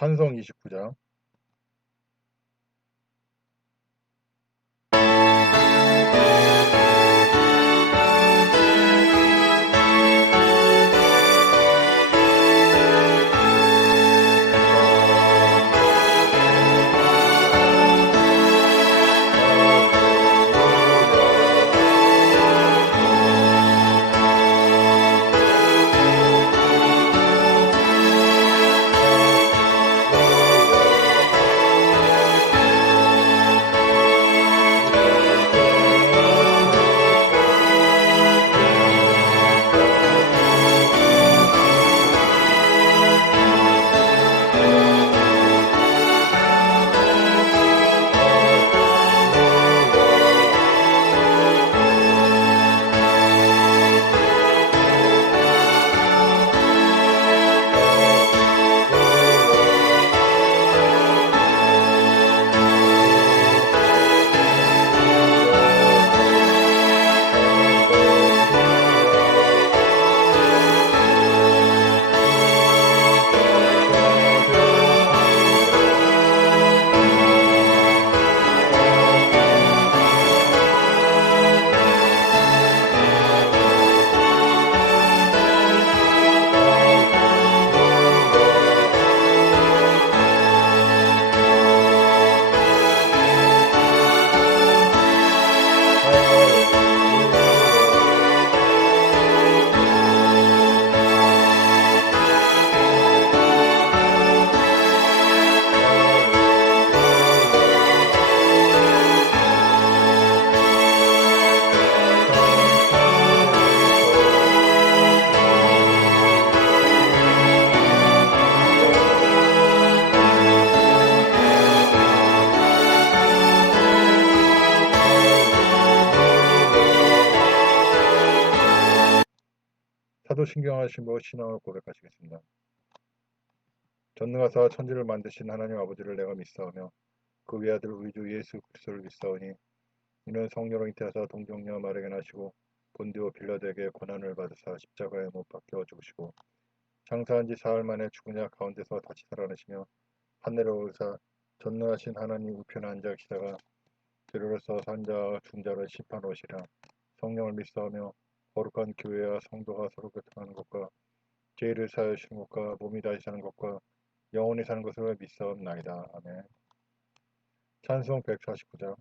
찬송 29장. 사도신경하시고 신앙을 고백하시겠습니다. 전능하사 천지를 만드신 하나님 아버지를 내가 믿사오며 그 외아들 우리 주 예수 그리스도를 믿사오니 이는 성령으로 잉태하사 동정녀 마리아에게 나시고 본디오 빌라도에게 고난을 받으사 십자가에 못 박혀 죽으시고 장사한 지 사흘 만에 죽은 자 가운데서 다시 살아나시며 하늘에 오르사 전능하신 하나님 우편에 앉아 계시다가 들으로서 산자와 중자를 심판하시라. 성령을 믿사오며 거룩한 교회와 성도가 서로 교통하는 것과 죄를 사하시는 것과 몸이 다시 사는 것과 영원히 사는 것을 믿사옵나이다. 아멘. 찬송 149장.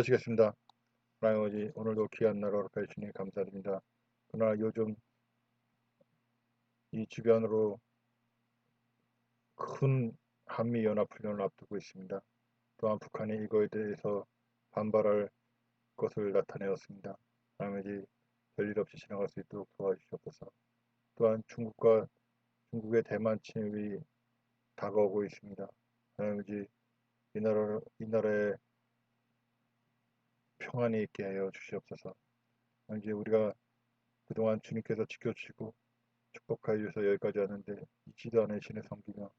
기도하시겠습니다. 하나님 아버지, 오늘도 귀한 날 허락해 주시니 감사드립니다. 그러나 요즘 이 주변으로 큰 한미연합훈련을 앞두고 있습니다. 또한 북한이 이거에 대해서 반발할 것을 나타내었습니다. 하나님 아버지, 별일 없이 지나갈 수 있도록 도와주시옵소서. 또한 중국의 대만 침입이 다가오고 있습니다. 하나님 아버지, 이 나라에 평안이 있게 하여 주시옵소서. 이제 우리가 그동안 주님께서 지켜주시고 축복하여 주셔서 여기까지 왔는데 잊지도 않은 신을 섬기며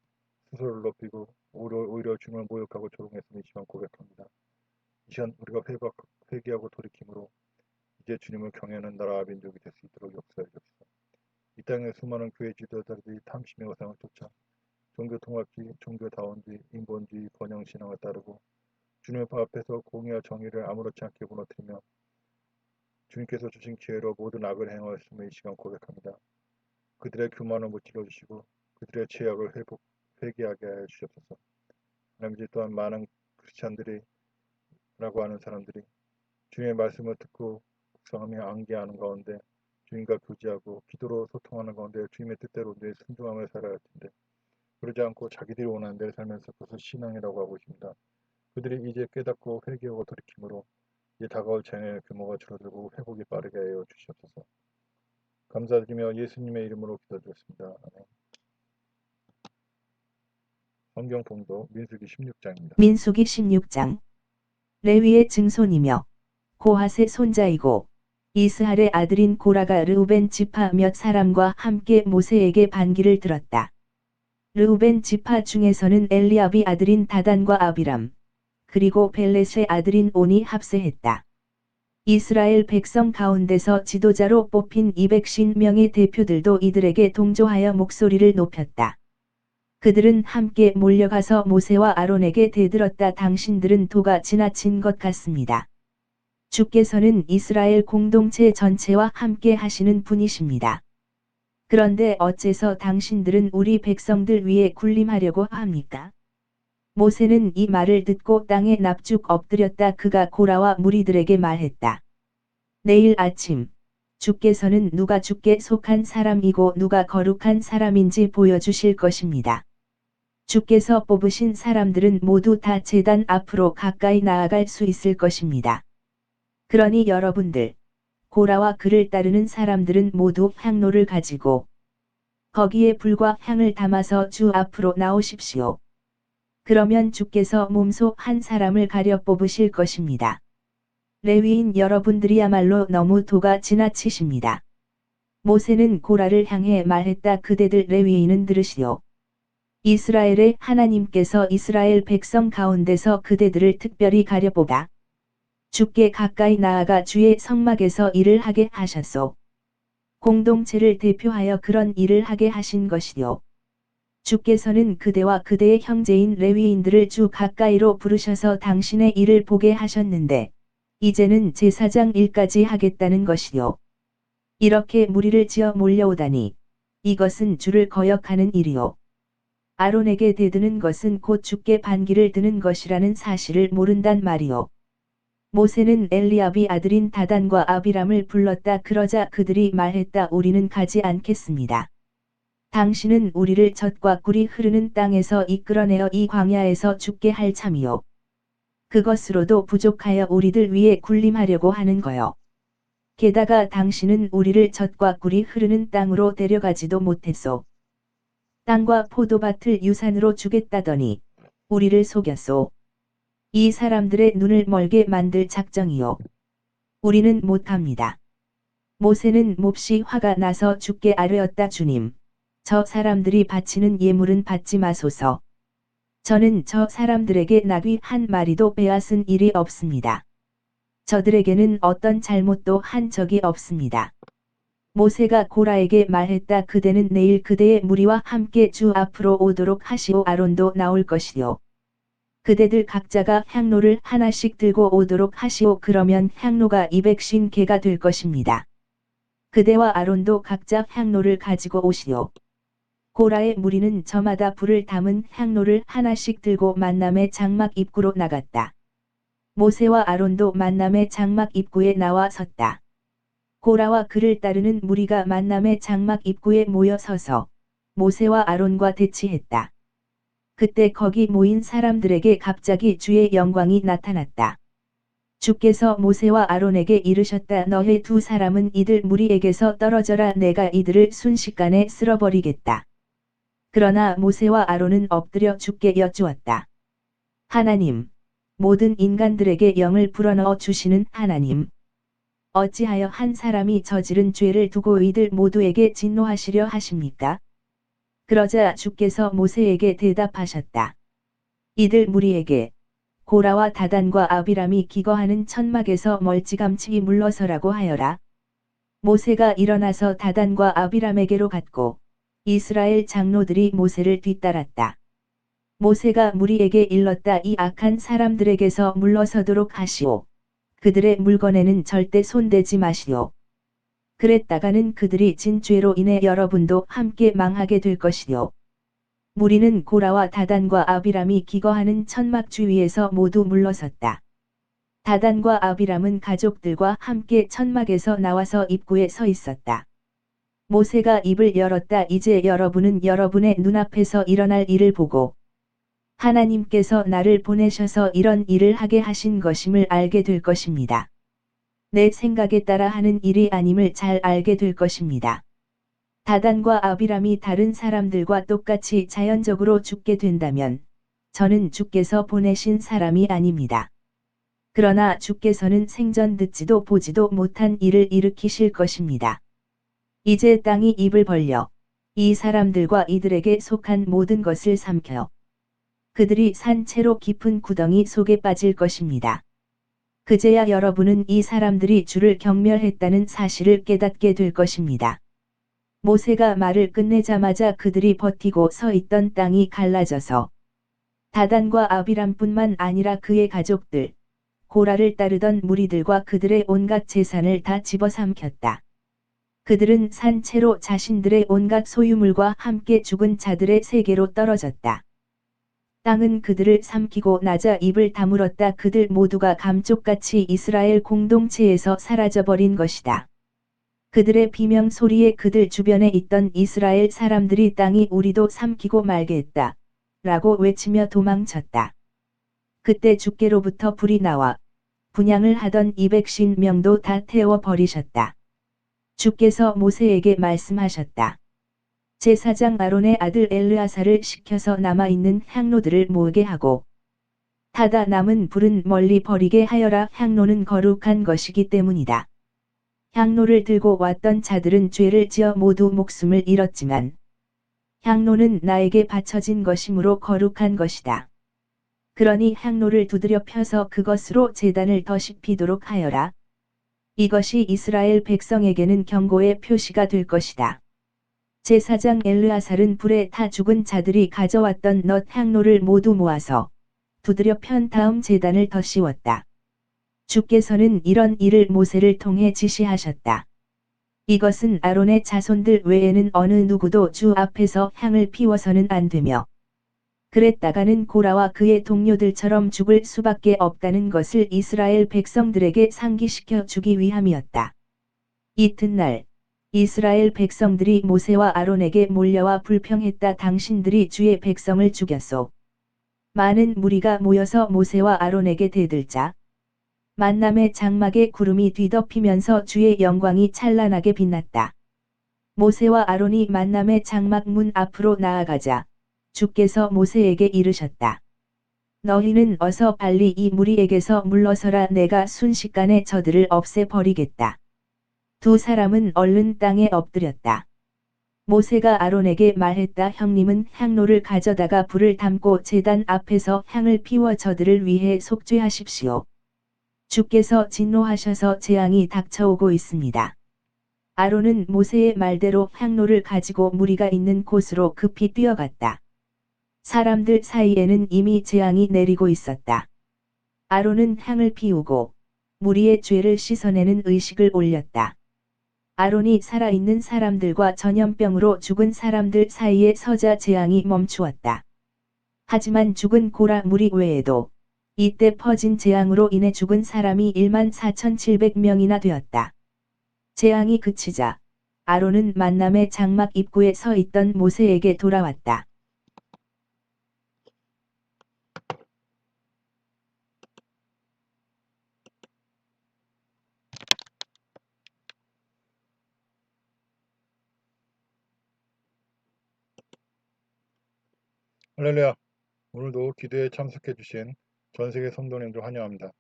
스스로를 높이고 오히려 주님을 모욕하고 조롱했음을 이 시간 고백합니다. 이 시간 우리가 회개하고 돌이킴으로 이제 주님을 경외하는 나라와 민족이 될 수 있도록 역사해 주옵소서. 이 땅의 수많은 교회 지도자들이 탐심의 우상을 쫓아 종교 통합주의, 종교다원주의, 인본주의, 번영신앙을 따르고 주님의 발 앞에서 공의와 정의를 아무렇지 않게 무너뜨리며 주님께서 주신 기회로 모든 악을 행하였음을 이 시간 고백합니다. 그들의 교만을 무찔러 주시고 그들의 죄악을 회개하게 하여 주시옵소서. 하나님 또한 많은 크리스찬들이 라고 하는 사람들이 주님의 말씀을 듣고 묵상하며 암기하는 가운데 주님과 교제하고 기도로 소통하는 가운데 주님의 뜻대로 내 순종함을 살아야 할 텐데 그러지 않고 자기들이 원하는 대로 살면서 그것을 신앙이라고 하고 있습니다. 그들이 이제 깨닫고 회개하고 돌이킴으로 이제 다가올 재앙의 규모가 줄어들고 회복이 빠르게 하여 주시옵소서. 감사드리며 예수님의 이름으로 기도드렸습니다. 아멘. 성경 봉독 민수기 16장입니다. 민수기 16장. 레위의 증손이며 고핫의 손자이고 이스할의 아들인 고라가 르우벤 지파 몇 사람과 함께 모세에게 반기를 들었다. 르우벤 지파 중에서는 엘리압이 아들인 다단과 아비람, 그리고 벨렛의 아들인 온이 합세했다. 이스라엘 백성 가운데서 지도자로 뽑힌 250명의 대표들도 이들에게 동조하여 목소리를 높였다. 그들은 함께 몰려가서 모세와 아론에게 대들었다. 당신들은 도가 지나친 것 같습니다. 주께서는 이스라엘 공동체 전체와 함께 하시는 분이십니다. 그런데 어째서 당신들은 우리 백성들 위에 군림하려고 합니까? 모세는 이 말을 듣고 땅에 납죽 엎드렸다. 그가 고라와 무리들에게 말했다. 내일 아침 주께서는 누가 주께 속한 사람이고 누가 거룩한 사람인지 보여주실 것입니다. 주께서 뽑으신 사람들은 모두 다 제단 앞으로 가까이 나아갈 수 있을 것입니다. 그러니 여러분들, 고라와 그를 따르는 사람들은 모두 향로를 가지고 거기에 불과 향을 담아서 주 앞으로 나오십시오. 그러면 주께서 몸소 한 사람을 가려 뽑으실 것입니다. 레위인 여러분들이야말로 너무 도가 지나치십니다. 모세는 고라를 향해 말했다. 그대들 레위인은 들으시오. 이스라엘의 하나님께서 이스라엘 백성 가운데서 그대들을 특별히 가려 뽑아 주께 가까이 나아가 주의 성막에서 일을 하게 하셨소. 공동체를 대표하여 그런 일을 하게 하신 것이요. 주께서는 그대와 그대의 형제인 레위인들을 주 가까이로 부르셔서 당신의 일을 보게 하셨는데 이제는 제사장 일까지 하겠다는 것이요. 이렇게 무리를 지어 몰려오다니 이것은 주를 거역하는 일이요. 아론에게 대드는 것은 곧 주께 반기를 드는 것이라는 사실을 모른단 말이요. 모세는 엘리압이 아들인 다단과 아비람을 불렀다. 그러자 그들이 말했다. 우리는 가지 않겠습니다. 당신은 우리를 젖과 꿀이 흐르는 땅에서 이끌어내어 이 광야에서 죽게 할 참이요. 그것으로도 부족하여 우리들 위에 군림하려고 하는 거요. 게다가 당신은 우리를 젖과 꿀이 흐르는 땅으로 데려가지도 못했소. 땅과 포도밭을 유산으로 주겠다더니 우리를 속였소. 이 사람들의 눈을 멀게 만들 작정이요. 우리는 못합니다. 모세는 몹시 화가 나서 주께 아뢰었다. 주님, 저 사람들이 바치는 예물은 받지 마소서. 저는 저 사람들에게 나귀 한 마리도 빼앗은 일이 없습니다. 저들에게는 어떤 잘못도 한 적이 없습니다. 모세가 고라에게 말했다. 그대는 내일 그대의 무리와 함께 주 앞으로 오도록 하시오. 아론도 나올 것이요. 그대들 각자가 향로를 하나씩 들고 오도록 하시오. 그러면 향로가 250개가 될 것입니다. 그대와 아론도 각자 향로를 가지고 오시오. 고라의 무리는 저마다 불을 담은 향로를 하나씩 들고 만남의 장막 입구로 나갔다. 모세와 아론도 만남의 장막 입구에 나와 섰다. 고라와 그를 따르는 무리가 만남의 장막 입구에 모여 서서 모세와 아론과 대치했다. 그때 거기 모인 사람들에게 갑자기 주의 영광이 나타났다. 주께서 모세와 아론에게 이르셨다. 너희 두 사람은 이들 무리에게서 떨어져라. 내가 이들을 순식간에 쓸어버리겠다. 그러나 모세와 아론은 엎드려 주께 여쭈었다. 하나님, 모든 인간들에게 영을 불어넣어 주시는 하나님, 어찌하여 한 사람이 저지른 죄를 두고 이들 모두에게 진노하시려 하십니까? 그러자 주께서 모세에게 대답하셨다. 이들 무리에게 고라와 다단과 아비람이 기거하는 천막에서 멀찌감치 물러서라고 하여라. 모세가 일어나서 다단과 아비람에게로 갔고 이스라엘 장로들이 모세를 뒤따랐다. 모세가 무리에게 일렀다. 이 악한 사람들에게서 물러서도록 하시오. 그들의 물건에는 절대 손대지 마시오. 그랬다가는 그들이 진 죄로 인해 여러분도 함께 망하게 될 것이요. 무리는 고라와 다단과 아비람이 기거하는 천막 주위에서 모두 물러섰다. 다단과 아비람은 가족들과 함께 천막에서 나와서 입구에 서 있었다. 모세가 입을 열었다. 이제 여러분은 여러분의 눈앞에서 일어날 일을 보고 하나님께서 나를 보내셔서 이런 일을 하게 하신 것임을 알게 될 것입니다. 내 생각에 따라 하는 일이 아님을 잘 알게 될 것입니다. 다단과 아비람이 다른 사람들과 똑같이 자연적으로 죽게 된다면 저는 주께서 보내신 사람이 아닙니다. 그러나 주께서는 생전 듣지도 보지도 못한 일을 일으키실 것입니다. 이제 땅이 입을 벌려 이 사람들과 이들에게 속한 모든 것을 삼켜 그들이 산 채로 깊은 구덩이 속에 빠질 것입니다. 그제야 여러분은 이 사람들이 주를 경멸했다는 사실을 깨닫게 될 것입니다. 모세가 말을 끝내자마자 그들이 버티고 서 있던 땅이 갈라져서 다단과 아비람뿐만 아니라 그의 가족들, 고라를 따르던 무리들과 그들의 온갖 재산을 다 집어삼켰다. 그들은 산 채로 자신들의 온갖 소유물과 함께 죽은 자들의 세계로 떨어졌다. 땅은 그들을 삼키고 나자 입을 다물었다. 그들 모두가 감쪽같이 이스라엘 공동체에서 사라져버린 것이다. 그들의 비명 소리에 그들 주변에 있던 이스라엘 사람들이 땅이 우리도 삼키고 말겠다. 라고 외치며 도망쳤다. 그때 주께로부터 불이 나와 분향을 하던 250명도 다 태워 버리셨다. 주께서 모세에게 말씀하셨다. 제사장 아론의 아들 엘르아사를 시켜서 남아있는 향로들을 모으게 하고 타다 남은 불은 멀리 버리게 하여라. 향로는 거룩한 것이기 때문이다. 향로를 들고 왔던 자들은 죄를 지어 모두 목숨을 잃었지만 향로는 나에게 바쳐진 것이므로 거룩한 것이다. 그러니 향로를 두드려 펴서 그것으로 제단을 더씹히도록 하여라. 이것이 이스라엘 백성에게는 경고의 표시가 될 것이다. 제사장 엘르아살은 불에 타 죽은 자들이 가져왔던 넛 향로를 모두 모아서 두드려 편 다음 제단을 덧씌웠다. 주께서는 이런 일을 모세를 통해 지시하셨다. 이것은 아론의 자손들 외에는 어느 누구도 주 앞에서 향을 피워서는 안 되며 그랬다가는 고라와 그의 동료들처럼 죽을 수밖에 없다는 것을 이스라엘 백성들에게 상기시켜 주기 위함이었다. 이튿날 이스라엘 백성들이 모세와 아론에게 몰려와 불평했다. 당신들이 주의 백성을 죽였소. 많은 무리가 모여서 모세와 아론에게 대들자 만남의 장막에 구름이 뒤덮이면서 주의 영광이 찬란하게 빛났다. 모세와 아론이 만남의 장막 문 앞으로 나아가자 주께서 모세에게 이르셨다. 너희는 어서 빨리 이 무리에게서 물러서라. 내가 순식간에 저들을 없애버리겠다. 두 사람은 얼른 땅에 엎드렸다. 모세가 아론에게 말했다. 형님은 향로를 가져다가 불을 담고 제단 앞에서 향을 피워 저들을 위해 속죄하십시오. 주께서 진노하셔서 재앙이 닥쳐오고 있습니다. 아론은 모세의 말대로 향로를 가지고 무리가 있는 곳으로 급히 뛰어갔다. 사람들 사이에는 이미 재앙이 내리고 있었다. 아론은 향을 피우고 무리의 죄를 씻어내는 의식을 올렸다. 아론이 살아있는 사람들과 전염병으로 죽은 사람들 사이에 서자 재앙이 멈추었다. 하지만 죽은 고라 무리 외에도 이때 퍼진 재앙으로 인해 죽은 사람이 14,700명이나 되었다. 재앙이 그치자 아론은 만남의 장막 입구에 서 있던 모세에게 돌아왔다. 할렐루야. 오늘도 기도에 참석해 주신 전 세계 성도님들 환영합니다.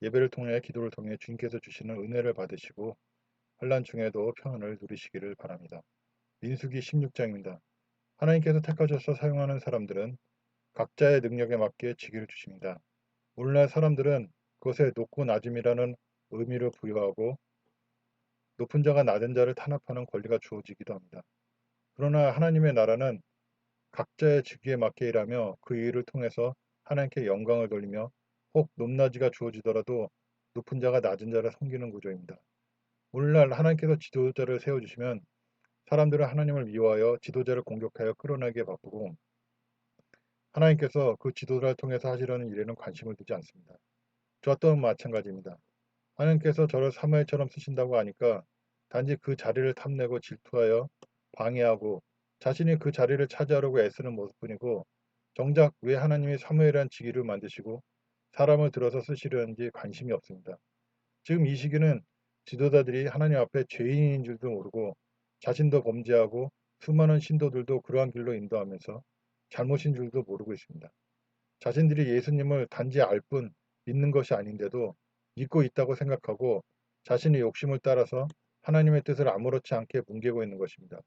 예배를 통해 기도를 통해 주님께서 주시는 은혜를 받으시고 환난 중에도 평안을 누리시기를 바랍니다. 민수기 16장입니다. 하나님께서 택하셔서 사용하는 사람들은 각자의 능력에 맞게 직위를 주십니다. 오늘날 사람들은 그것에 높고 낮음이라는 의미를 부여하고 높은 자가 낮은 자를 탄압하는 권리가 주어지기도 합니다. 그러나 하나님의 나라는 각자의 직위에 맞게 일하며 그 일을 통해서 하나님께 영광을 돌리며 혹 높낮이가 주어지더라도 높은 자가 낮은 자를 섬기는 구조입니다. 오늘날 하나님께서 지도자를 세워주시면 사람들은 하나님을 미워하여 지도자를 공격하여 끌어내기에 바쁘고 하나님께서 그 지도자를 통해서 하시려는 일에는 관심을 두지 않습니다. 저 또한 마찬가지입니다. 하나님께서 저를 사무엘처럼 쓰신다고 하니까 단지 그 자리를 탐내고 질투하여 방해하고 자신이 그 자리를 차지하려고 애쓰는 모습뿐이고 정작 왜 하나님이 사무엘이라는 직위를 만드시고 사람을 들어서 쓰시려는지 관심이 없습니다. 지금 이 시기는 지도자들이 하나님 앞에 죄인인 줄도 모르고 자신도 범죄하고 수많은 신도들도 그러한 길로 인도하면서 잘못인 줄도 모르고 있습니다. 자신들이 예수님을 단지 알 뿐 믿는 것이 아닌데도 믿고 있다고 생각하고 자신의 욕심을 따라서 하나님의 뜻을 아무렇지 않게 뭉개고 있는 것입니다.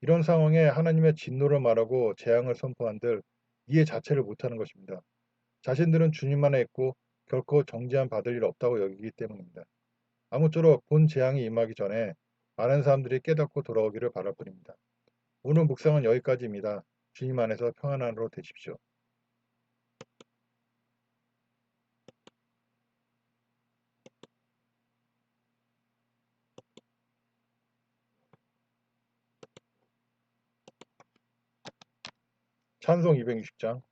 이런 상황에 하나님의 진노를 말하고 재앙을 선포한들 이해 자체를 못하는 것입니다. 자신들은 주님 안에 있고 결코 정죄함 받을 일 없다고 여기기 때문입니다. 아무쪼록 본 재앙이 임하기 전에 많은 사람들이 깨닫고 돌아오기를 바랄 뿐입니다. 오늘 묵상은 여기까지입니다. 주님 안에서 평안으로 되십시오. 찬송 260장.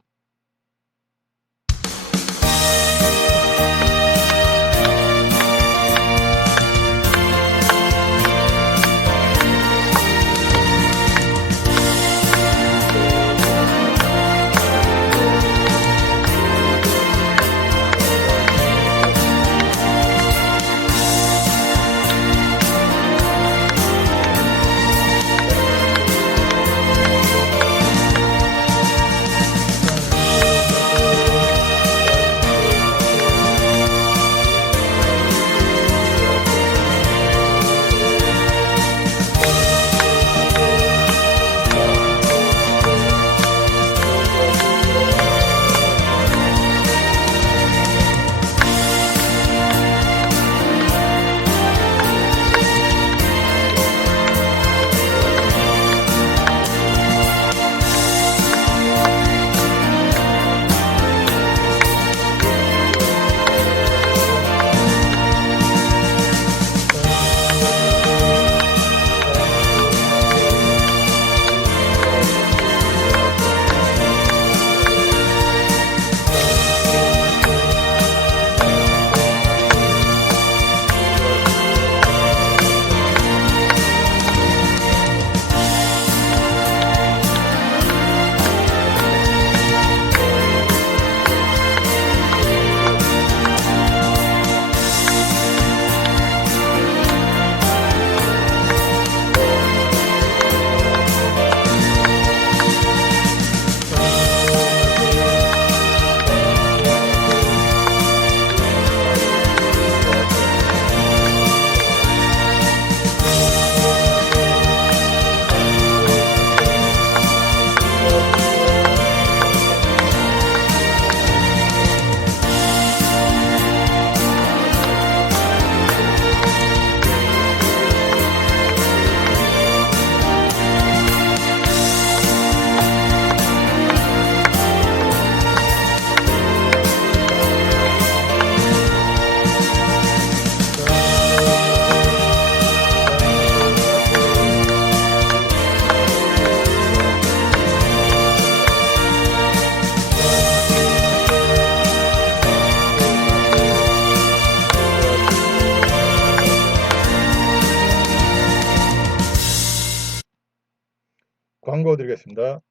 광고 드리겠습니다.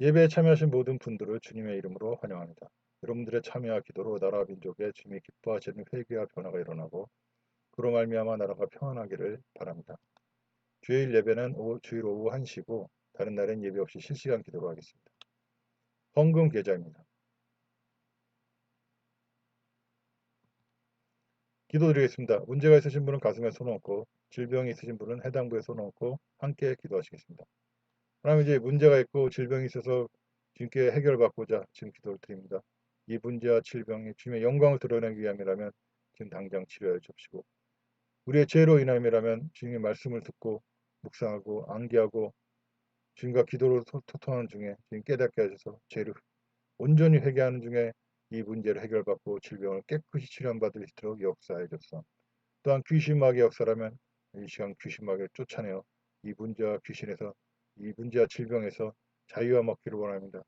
예배에 참여하신 모든 분들을 주님의 이름으로 환영합니다. 여러분들의 참여와 기도로 나라와 민족에 주님이 기뻐하시는 회개와 변화가 일어나고 그로 말미암아 나라가 평안하기를 바랍니다. 주일 예배는 주일 오후 1시고 다른 날엔 예배 없이 실시간 기도로 하겠습니다. 헌금 계좌입니다. 기도드리겠습니다. 문제가 있으신 분은 가슴에 손 얹고 질병이 있으신 분은 해당 부에 손 얹고 함께 기도하시겠습니다. 하나님, 이제 문제가 있고 질병이 있어서 주님께 해결받고자 지금 기도를 드립니다. 이 문제와 질병이 주님의 영광을 드러내기 위함이라면 지금 당장 치료해 주십시고, 우리의 죄로 인함이라면 주님의 말씀을 듣고 묵상하고 암기하고 주님과 기도로 소통하는 중에 주님 깨닫게 하셔서 죄를 온전히 회개하는 중에 이 문제를 해결받고 질병을 깨끗이 치료받을 수 있도록 역사해 줬어. 또한 귀신마귀의 역사라면 이 시간 귀신마귀를 쫓아내어 이 문제와 귀신에서, 이 문제와 질병에서 자유와 먹기를 원합니다.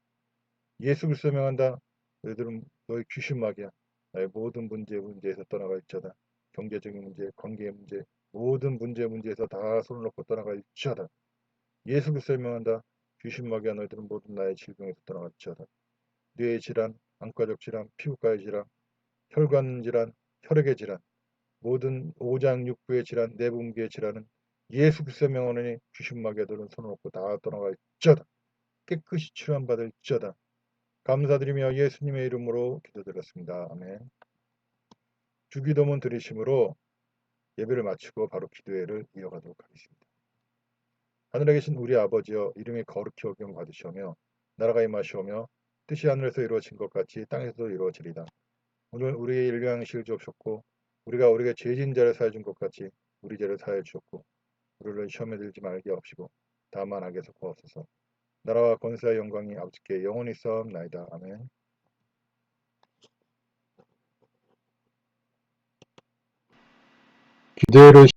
예수 그리스도 명한다. 너희들은 너희 귀신마귀야. 나의 모든 문제에서 떠나가 있자다. 경제적인 문제, 관계의 문제, 모든 문제에서 다 손을 놓고 떠나가 있자다. 예수 그리스도 명한다. 귀신마귀야, 너희들은 모든 나의 질병에서 떠나가 있자다. 뇌의 질환, 안과적 질환, 피부과의 질환, 혈관 질환, 혈액의 질환, 모든 오장 육부의 질환, 내분비의 질환은 예수 그리스도의 명하노니 귀신마귀들은 손을 놓고 다 떠나가 있자다. 깨끗이 치료받을 자다. 감사드리며 예수님의 이름으로 기도드렸습니다. 아멘. 주기도문 드리심으로 예배를 마치고 바로 기도회를 이어가도록 하겠습니다. 하늘에 계신 우리 아버지여, 이름이 거룩히 여김을 받으시오며 나라가 임하시오며 뜻이 하늘에서 이루어진 것 같이 땅에서도 이루어지리다. 오늘 우리의 일용할 양식을 주옵시고 우리가 우리에게 죄진 자를 사해 준 것 같이 우리 죄를 사해 주옵고 우리를 시험에 들지 말게 하옵시고 다만 악에서 구하옵소서. 나라와 권세와 영광이 아버지께 영원히 싸움나이다. 아멘. 기도회를